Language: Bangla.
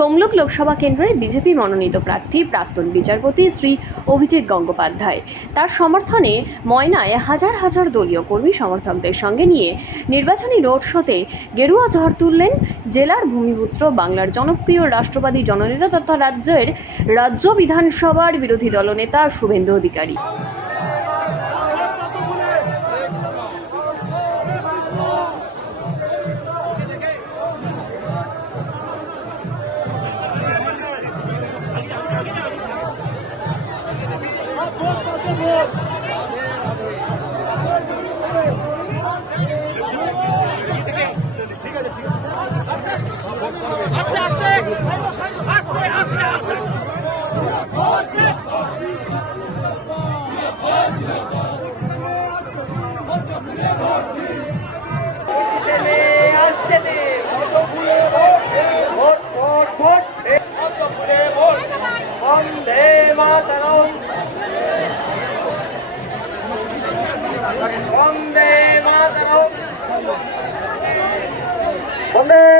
তমলুক লোকসভা কেন্দ্রের বিজেপি মনোনীত প্রার্থী প্রাক্তন বিচারপতি শ্রী অভিজিৎ গঙ্গোপাধ্যায় তার সমর্থনে ময়নায় হাজার হাজার দলীয় কর্মী সমর্থকদের সঙ্গে নিয়ে নির্বাচনী রোড শোতে গেরুয়া ঝড় তুললেন জেলার ভূমিপুত্র বাংলার জনপ্রিয় রাষ্ট্রবাদী জননেতা তথা রাজ্য বিধানসভার বিরোধী দলনেতা শুভেন্দু অধিকারী। वंदे